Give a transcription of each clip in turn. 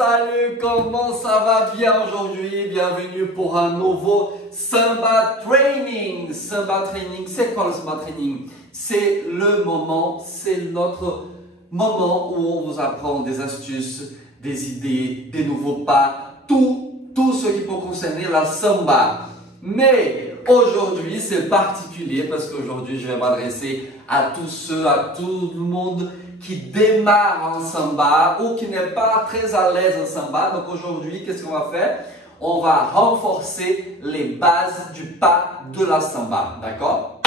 salut, comment ça va bien aujourd'hui? Bienvenue pour un nouveau Samba Training. Samba Training, c'est quoi le Samba Training? C'est le moment, c'est notre moment où on vous apprend des astuces, des idées, des nouveaux pas, tout ce qui peut concerner la Samba. Mais aujourd'hui, c'est particulier parce qu'aujourd'hui, je vais m'adresser à tous ceux, à tout le monde qui démarre en Samba ou qui n'est pas très à l'aise en Samba. Donc aujourd'hui, qu'est-ce qu'on va faire? On va renforcer les bases du pas de la Samba. D'accord?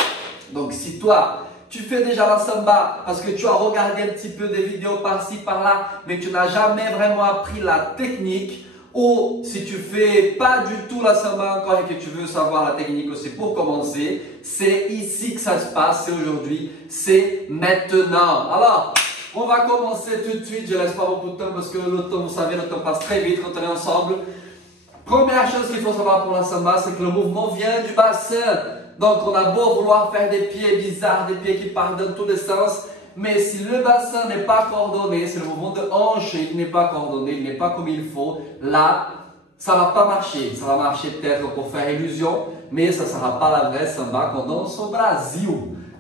Donc si toi, tu fais déjà la Samba parce que tu as regardé un petit peu des vidéos par-ci, par-là, mais tu n'as jamais vraiment appris la technique, ou si tu fais pas du tout la Samba encore et que tu veux savoir la technique aussi pour commencer, c'est ici que ça se passe, c'est aujourd'hui, c'est maintenant. Alors, on va commencer tout de suite, je ne laisse pas beaucoup de temps parce que le temps, vous savez, le temps passe très vite quand on est ensemble. Première chose qu'il faut savoir pour la Samba, c'est que le mouvement vient du bassin. Donc, on a beau vouloir faire des pieds bizarres, des pieds qui partent dans tous les sens, mais si le bassin n'est pas coordonné, si le mouvement de hanche n'est pas coordonné, il n'est pas comme il faut, là, ça ne va pas marcher. Ça va marcher peut-être pour faire illusion, mais ça ne sera pas la vraie Samba qu'on danse au Brésil.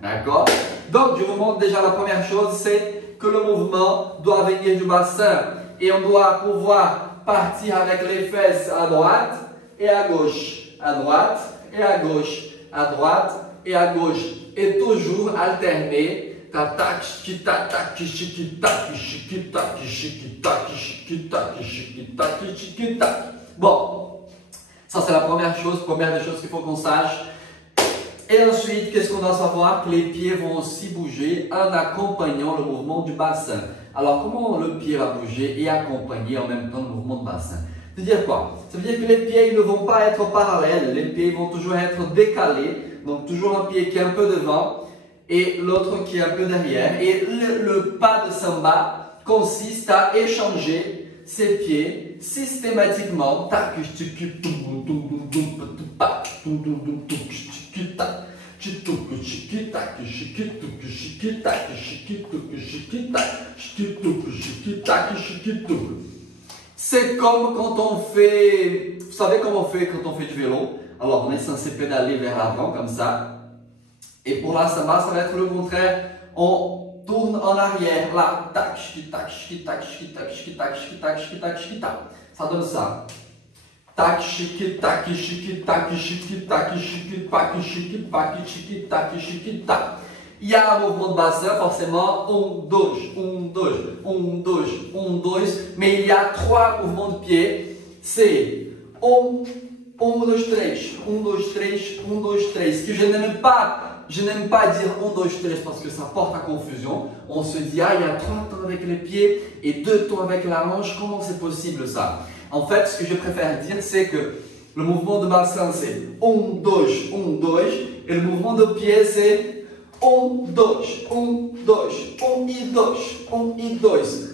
D'accord? Donc, je vous montre déjà la première chose, c'est que le mouvement doit venir du bassin. Et on doit pouvoir partir avec les fesses à droite et à gauche. À droite et à gauche. À droite et à gauche. Et toujours alterner. Bon, ça c'est la première des choses qu'il faut qu'on sache. Et ensuite, qu'est-ce qu'on doit savoir? Que les pieds vont aussi bouger en accompagnant le mouvement du bassin. Alors, comment le pied va bouger et accompagner en même temps le mouvement de bassin? Ça veut dire quoi? Ça veut dire que les pieds ils ne vont pas être parallèles, les pieds vont toujours être décalés, donc toujours un pied qui est un peu devant et l'autre qui est un peu derrière. Et le pas de Samba consiste à échanger ses pieds systématiquement. C'est comme quand on fait, vous savez comment on fait quand on fait du vélo? Alors on est censé pédaler vers l'avant comme ça. Et pour la Samba, ça va être le contraire. On tourne en arrière, là, tac, tac, tac, tac, tac, tac, tac, tac. Ça donne ça. Tac, tac, tac, tac, tac, tac. Il y a un mouvement de bassin, forcément, 1, 2, 1, 2, 1, 2, 1, 2. Mais il y a 3 mouvements de pied. C'est 1, 2, 3, 1, 2, 3, 1, 2, 3. Ce que je n'aime pas dire 1, 2, 3 parce que ça porte à confusion. On se dit, ah, il y a 3 temps avec les pieds et 2 temps avec la hanche. Comment c'est possible ça? En fait, ce que je préfère dire, c'est que le mouvement de bassin, c'est 1, 2, 1, 2. Et le mouvement de pied, c'est 1, 2, 1, 2, 1 et 2, 1 et 2.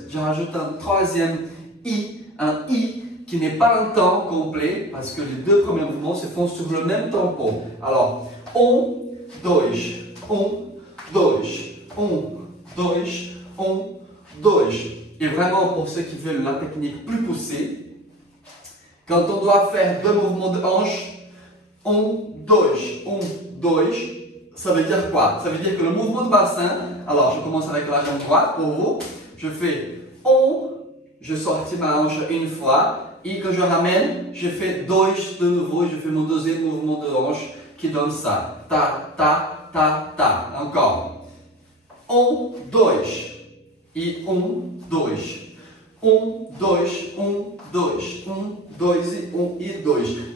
Je rajoute un troisième I, un I qui n'est pas un temps complet parce que les deux premiers mouvements se font sur le même tempo. Alors, 1, 2, 1, 2, 1, 2, 1, 2. Et vraiment, pour ceux qui veulent la technique plus poussée, quand on doit faire 2 mouvements de hanche, 1, 2, 1, 2, ça veut dire quoi? Ça veut dire que le mouvement de bassin, alors je commence avec la jambe droite pour vous, je fais 1, je sortis ma hanche une fois, et que je ramène, je fais 2 de nouveau, je fais mon deuxième mouvement de hanche qui donne ça. Ta, ta, ta, ta. Encore. 1, 2. Et 1, 2. 1, 2, 1, 2, 1, 2 et 1 et 2.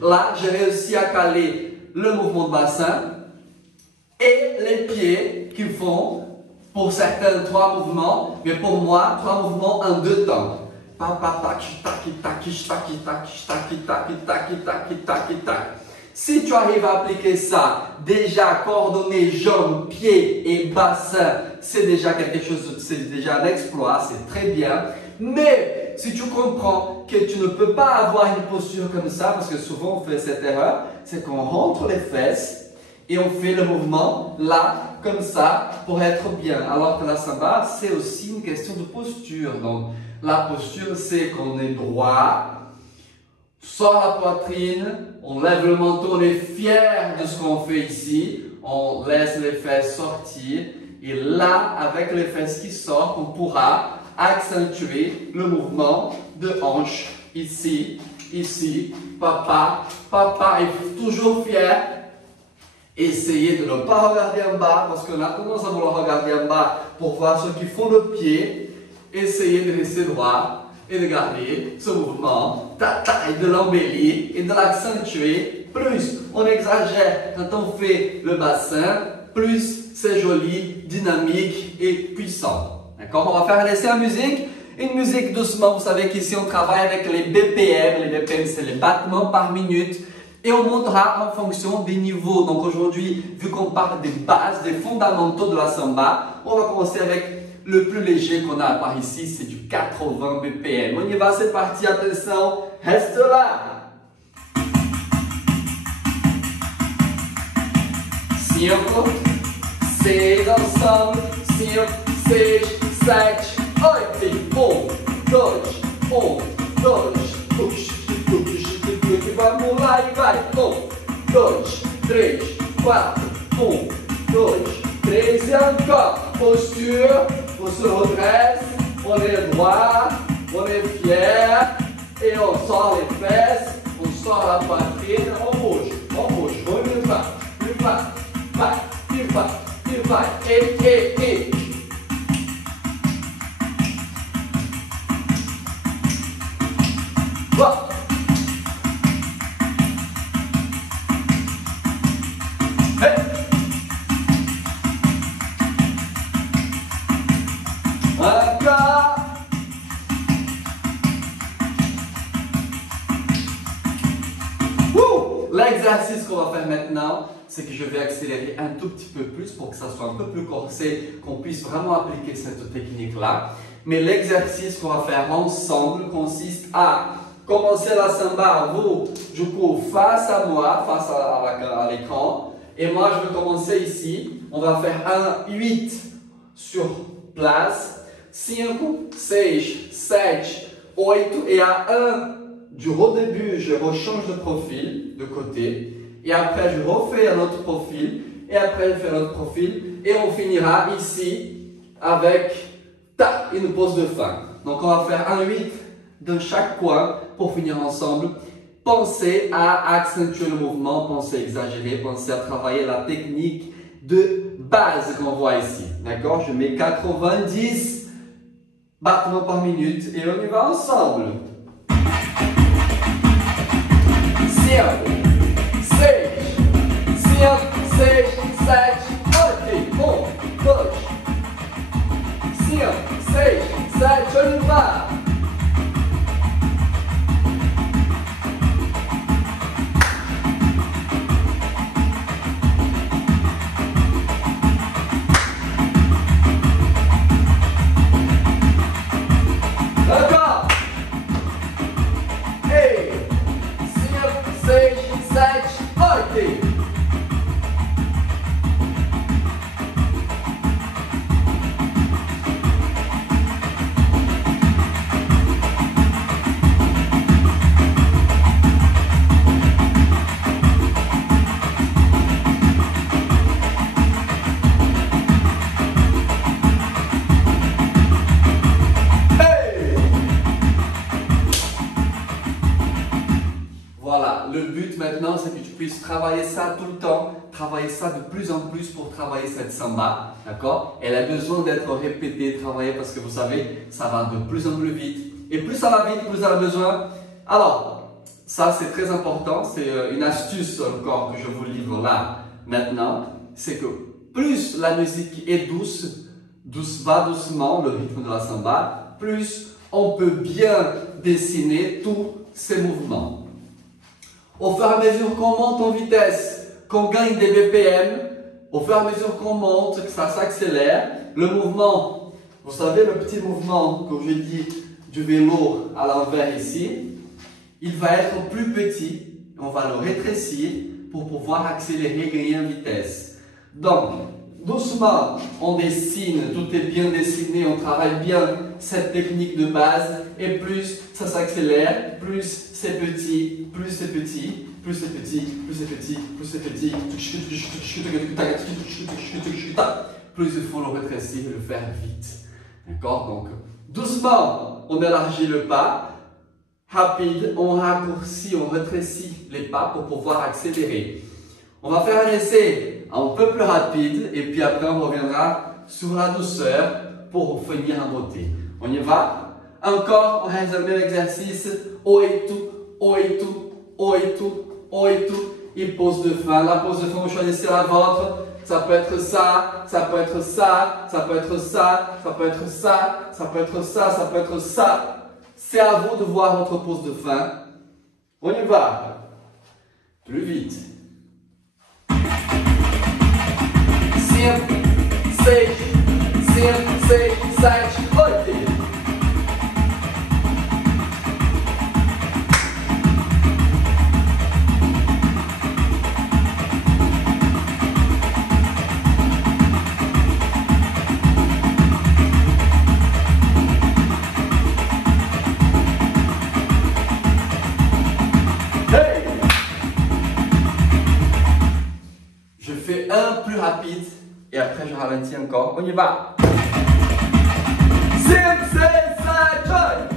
Là, j'ai réussi à caler le mouvement de bassin et les pieds qui font, pour certains, 3 mouvements, mais pour moi, 3 mouvements en 2 temps. Si tu arrives à appliquer ça, déjà coordonner jambes, pieds et bassin, c'est déjà quelque chose, c'est déjà un exploit, c'est très bien. Mais si tu comprends que tu ne peux pas avoir une posture comme ça, parce que souvent on fait cette erreur, c'est qu'on rentre les fesses Et on fait le mouvement là, comme ça, pour être bien. Alors que la samba, c'est aussi une question de posture. Donc, la posture, c'est qu'on est droit, sort la poitrine, on lève le menton, on est fier de ce qu'on fait ici. On laisse les fesses sortir. Et là, avec les fesses qui sortent, on pourra accentuer le mouvement de hanche. Ici, ici, papa, papa est toujours fier. Essayez de ne pas regarder en bas, parce qu'on a tendance à vouloir regarder en bas pour voir ceux qui font le pied. Essayez de rester droit et de garder ce mouvement et de l'embellir et de l'accentuer. Plus on exagère quand on fait le bassin, plus c'est joli, dynamique et puissant. D'accord? On va faire un essai en musique. Une musique doucement. Vous savez qu'ici on travaille avec les BPM. Les BPM, c'est les battements par minute. Et on montera en fonction des niveaux. Donc aujourd'hui, vu qu'on parle des bases, des fondamentaux de la samba, on va commencer avec le plus léger qu'on a par ici, c'est du 80 BPM. On y va, c'est parti, attention, reste là. 5, 6 ensemble, 5, 6, 7, 8, 1, 2, 1, 2, push. Vamos lá e vai. 1, 2, 3, 4. 1, 2, 3 et encore. Posture, on se redresse, on est droit, on est fier et on sort les fesses, on sort la poitrine, on bouge, on y va, il va, et. Va. L'exercice qu'on va faire maintenant, c'est que je vais accélérer un tout petit peu plus pour que ça soit un peu plus corsé, qu'on puisse vraiment appliquer cette technique-là. Mais l'exercice qu'on va faire ensemble consiste à commencer la samba, vous, du coup, face à moi, face à l'écran. Et moi, je vais commencer ici. On va faire un 8 sur place, 5, 6, 7, 8 et à 1. Du début, je rechange de profil, de côté, et après je refais un autre profil, et après je fais un autre profil, et on finira ici avec une pause de fin. Donc on va faire un 8 de chaque coin pour finir ensemble. Pensez à accentuer le mouvement, pensez à exagérer, pensez à travailler la technique de base qu'on voit ici. D'accord? Je mets 90 battements par minute, et on y va ensemble. 5, 6, 7, 8, 1, 2, 5, 6, 7, on y va. D'accord. Et 5, 6, 7, 8. Voilà, le but maintenant, c'est que tu puisses travailler ça tout le temps, travailler ça de plus en plus pour travailler cette samba, d'accord? Elle a besoin d'être répétée, travaillée, parce que vous savez, ça va de plus en plus vite. Et plus ça va vite, plus elle a besoin. Alors, ça c'est très important, c'est une astuce encore que je vous livre là, maintenant. C'est que plus la musique est douce, va doucement, le rythme de la samba, plus on peut bien dessiner tous ces mouvements. Au fur et à mesure qu'on monte en vitesse, qu'on gagne des BPM, au fur et à mesure qu'on monte, que ça s'accélère, le mouvement, vous savez le petit mouvement que j'ai dit du vélo à l'envers ici, il va être plus petit, on va le rétrécir pour pouvoir accélérer et gagner en vitesse. Donc, doucement, on dessine, tout est bien dessiné, on travaille bien cette technique de base et plus ça s'accélère, plus c'est petit, plus c'est petit, plus c'est petit, plus c'est petit, plus c'est petit, plus il faut le rétrécir et le faire vite. D'accord? Donc, doucement, on élargit le pas. Rapide, on raccourcit, on rétrécit les pas pour pouvoir accélérer. On va faire un essai un peu plus rapide et puis après on reviendra sur la douceur pour finir en beauté. On y va? Encore, on réalise le même exercice. 8, 8, 8, 8 et pause de fin. La pause de fin, vous choisissez la vôtre. Ça peut être ça, ça peut être ça, ça peut être ça, ça peut être ça, ça peut être ça, ça peut être ça. C'est à vous de voir votre pause de fin. On y va. Plus vite. 5, 6, 5, 6, 7, 8. Un plus rapide et après je ralentis encore. On y va. 5, 6, 7, 8.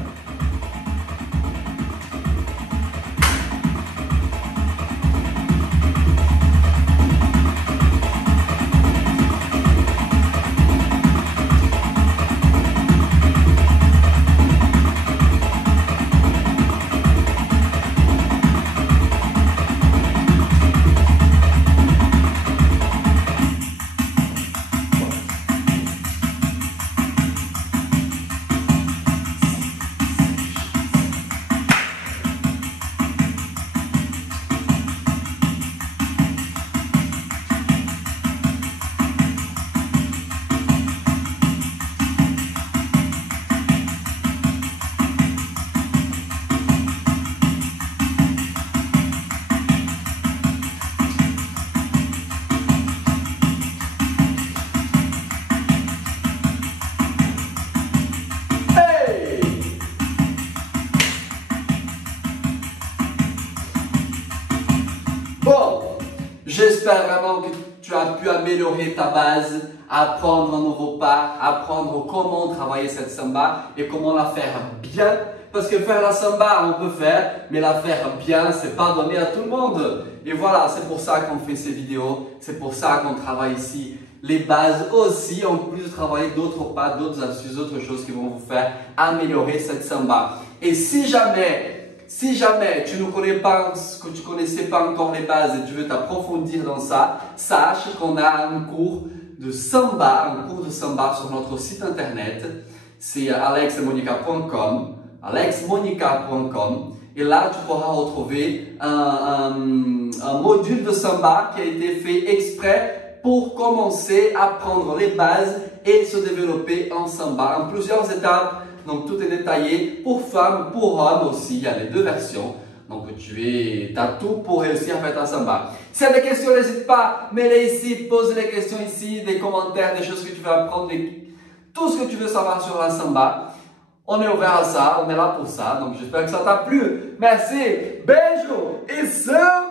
Bon, j'espère vraiment que tu as pu améliorer ta base, apprendre un nouveau pas, apprendre comment travailler cette samba et comment la faire bien. Parce que faire la samba, on peut faire, mais la faire bien, c'est pas donné à tout le monde. Et voilà, c'est pour ça qu'on fait ces vidéos, c'est pour ça qu'on travaille ici les bases aussi, en plus de travailler d'autres pas, d'autres astuces, d'autres choses qui vont vous faire améliorer cette samba. Et si jamais tu ne connais pas, que tu connaissais pas encore les bases et tu veux t'approfondir dans ça, sache qu'on a un cours de samba sur notre site internet. C'est alexmonica.com, et là tu pourras retrouver un module de samba qui a été fait exprès pour commencer à apprendre les bases et se développer en samba en plusieurs étapes. Donc tout est détaillé pour femmes, pour hommes aussi, il y a les deux versions. Donc tu as tout pour réussir à faire ta samba. Si tu as des questions, n'hésite pas, mets-les ici, pose les questions ici, des commentaires, des choses que tu veux apprendre, tout ce que tu veux savoir sur la samba. On est ouvert à ça, on est là pour ça. Donc j'espère que ça t'a plu. Merci, beijo et samba!